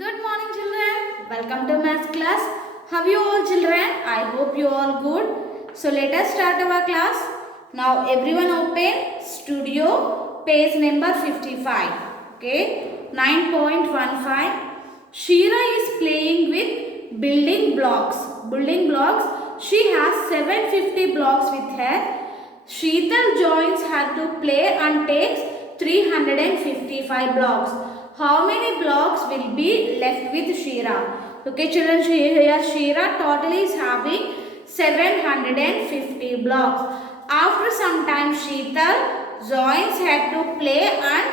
Good morning children. Welcome to maths class. How are you all children? I hope you all good. So let us start our class. Now everyone open studio page number 55. Okay. 9.15. Shira is playing with building blocks. Building blocks. She has 750 blocks with her. Sheetal joins her to play and takes 355 blocks. How many blocks will be left with Shira? Okay children, here Shira totally is having 750 blocks. After some time Sheetal joins her to play and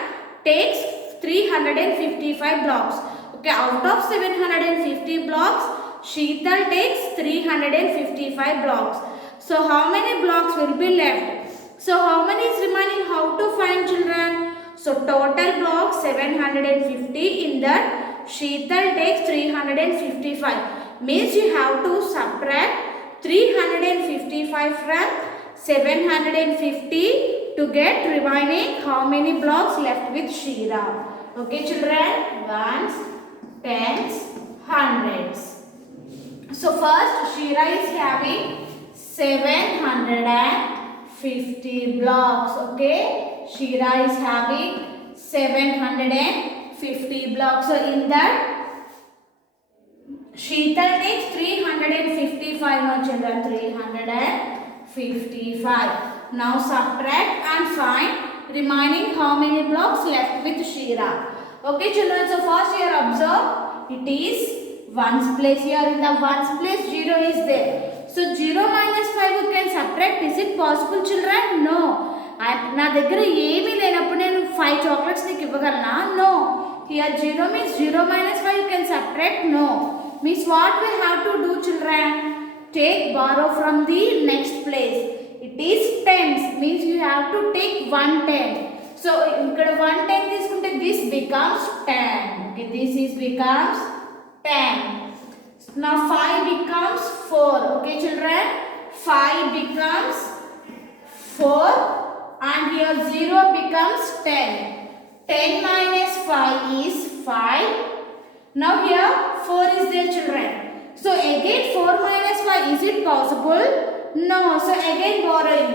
takes 355 blocks. Okay, out of 750 blocks, Sheetal takes 355 blocks. So how many blocks will be left? So how many is remaining? How to find children? So total blocks 750, in that Sheetal takes 355. Means you have to subtract 355 from 750 to get remaining how many blocks left with Shira. Okay children, ones, tens, hundreds. So first Shira is having 750 blocks. Okay. Shira is having 750 blocks. So in that Sheetal takes 355. No children, 355. Now subtract and find remaining how many blocks left with Shira. Okay children, so first here observe, it is ones place. Here in the ones place 0 is there. So 0 minus 5 you can subtract. Is it possible children? No. నా దగ్గర ఏమీ లేనప్పుడు నేను 5 chocolates నీకు ఇవ్వగలనా? No. Here 0 means 0 minus 5 you can subtract. No. Means what we have to do children? Take borrow from the next place. It is tens. Means you have to take 1 10. So ఇక్కడ 1 10 తీసుకుంటే this becomes 10. Okay, this is becomes 10. Now 5 becomes 4. Okay children, 5 becomes 4. And here 0 becomes 10. 10 minus 5 is 5. Now here 4 is there children. So again 4 minus 5, is it possible? No. So again borrowing.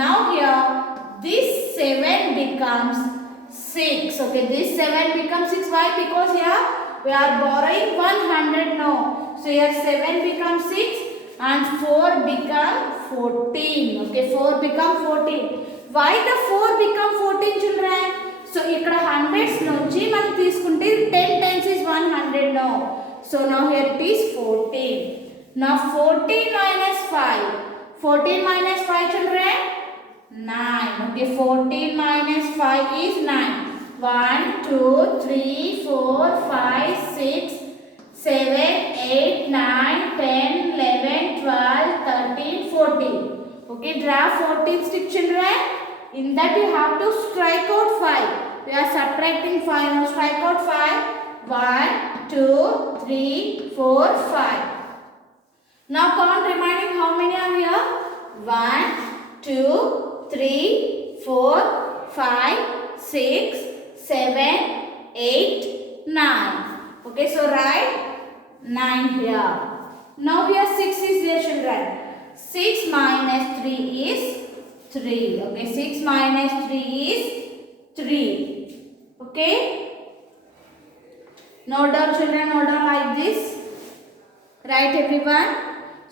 Now here this 7 becomes 6. Okay, this 7 becomes 6. Why? Because here we are borrowing 100 now. So here 7 becomes 6 and 4 become 14. Okay, 4 become 14. Why the 4 become 14 children? So ఇక్కడ hundreds నుంచి మనం తీసుకుంటే 10 tens is 100 now. So now here it is 14. Now 14 minus 5. 14 minus 5 children? 9. Okay, 14 minus 5 is 9. 1, 2, 3, 4, 5, 6, 7, 8, 9, 10, 11, 12, 13, 14. Okay, draw 14 stick children. In that you have to strike out 5. We are subtracting 5. Now strike out 5. 1, 2, 3, 4, 5. Now count remaining how many are here? 1, 2, 3, 4, 5, 6, 7, 8, 9. Okay, so write 9 here. Now here 6 is there children. 6 minus 3 is 3. Okay, 6 minus 3 is 3. Okay. Note down children, note down like this. Right everyone.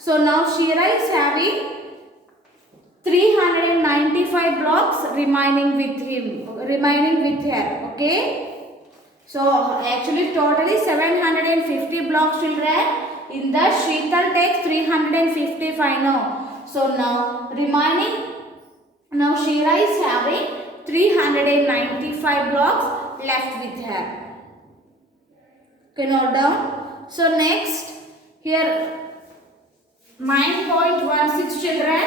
So now Shira is having 395 blocks remaining with her. Okay. So actually totally 750 blocks children. In that Sheetal takes 355 now. So now remaining. Now Shira is having 395 blocks left with her. Okay, note down. So next here 9.16 children.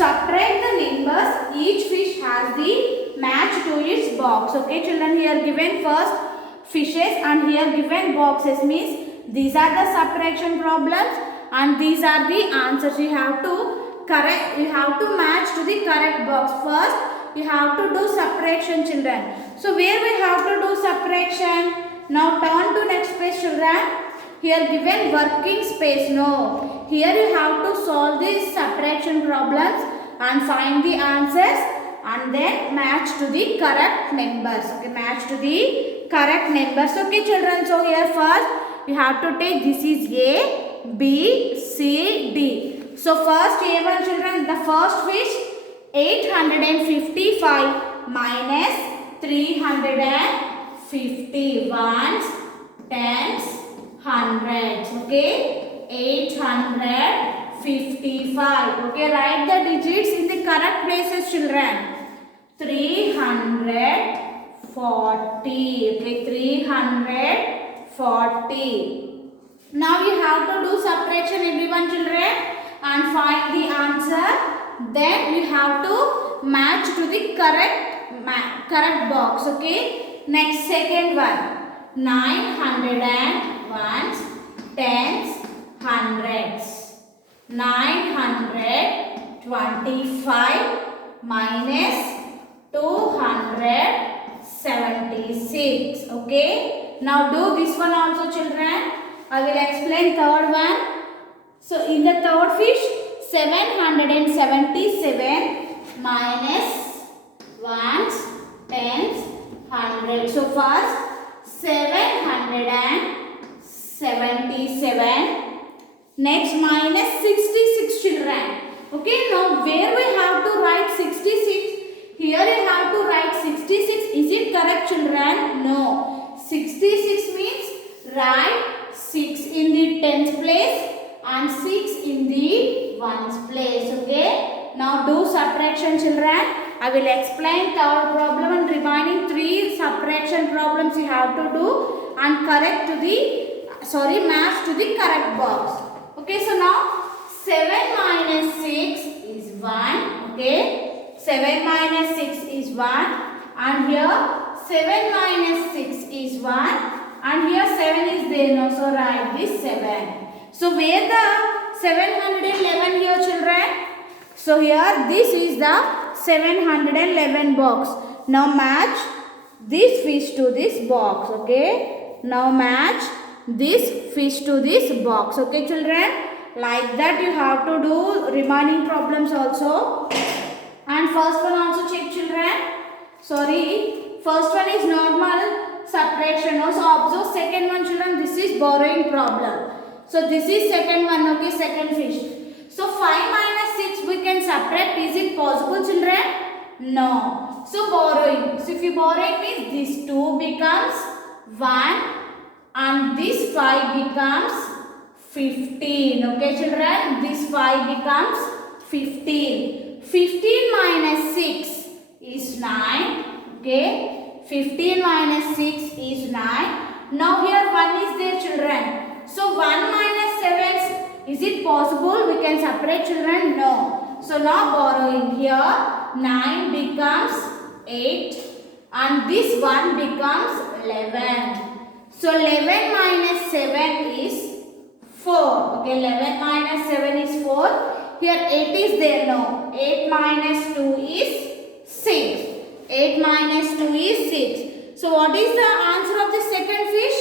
Subtract the numbers. Each fish has the match to its box. Okay children, here given first fishes and here given boxes, means these are the subtraction problems and these are the answers. You have to correct, you have to match to the correct box. First you have to do subtraction children. So where we have to do subtraction? Now turn children? Here given working space. No. Here you have to solve these subtraction problems and find the answers and then match to the correct numbers. Okay, match to the correct numbers. Okay, children. So here first you have to take this is A, B, C, D. So first A1 children, the first fish 855 minus 350 ones, tens, hundreds. Okay, 855. Okay, write the digits in the correct places, children. 340. Okay, 340. Now you have to do subtraction, everyone, children, and find the answer. Then you have to match to the correct box. Okay. Next, second one. 900 and ones, tens, hundreds. 925 minus 276. Okay. Now do this one also, children. I will explain third one. So in the third fish 777 minus ones, tens, hundreds. So first 777. Next minus 66, children. Okay, now where we have to write 66? Here you have to write 66. Is it correct, children? No. 66 means write 6 in the tens place and 6 in the ones place. Okay. Now do subtraction, children. I will explain third problem and remaining 3 subtraction problems you have to do and match to the correct box. Okay, so now 7 minus 6 is 1. Okay, 7 minus 6 is 1 and here 7 minus 6 is 1 and here 7 is there. Now, so write this 7. So where the 711 here, children? So here this is the 711 box. Now match this fish to this box. Okay. Now match this fish to this box. Okay, children. Like that you have to do remaining problems also. And first one also check, children. Sorry. First one is normal subtraction. Also observe second one, children. This is borrowing problem. So this is second one. Okay, second fish. So 5 minus 6 we can subtract. Is it possible, children? No. So borrowing. So if you borrowing means this 2 becomes 1 and this 5 becomes 15. Okay, children. This 5 becomes 15. 15 minus 6 is 9. Okay. 15 minus 6 is 9. Now here 1 is there, children. So 1 minus 7, is it possible we can separate, children? No. So now borrowing here 9 becomes 8 and this 1 becomes 11. So 11 minus 7 is 4. Okay, 11 minus 7 is 4. Here 8 is there. No. 8 minus 2 is 6. 8 minus 2 is 6. So what is the answer of the second fish?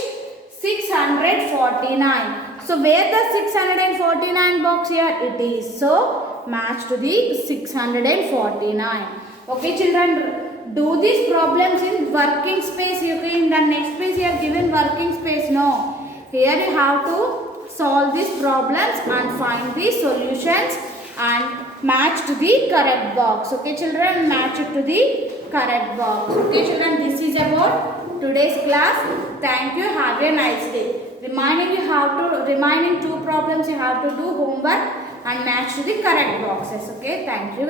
649. So where the 649 box here? It is. So match to the 649. Okay, children. Do these problems in working space. Okay, in the next page you are given working space. No. Here you have to solve these problems and find the solutions and match to the correct box. Okay, children. Match it to the correct box. Okay, children. This is about today's class. Thank you. Have a nice day. Remaining 2 problems you have to do homework and match to the correct boxes. Okay. Thank you.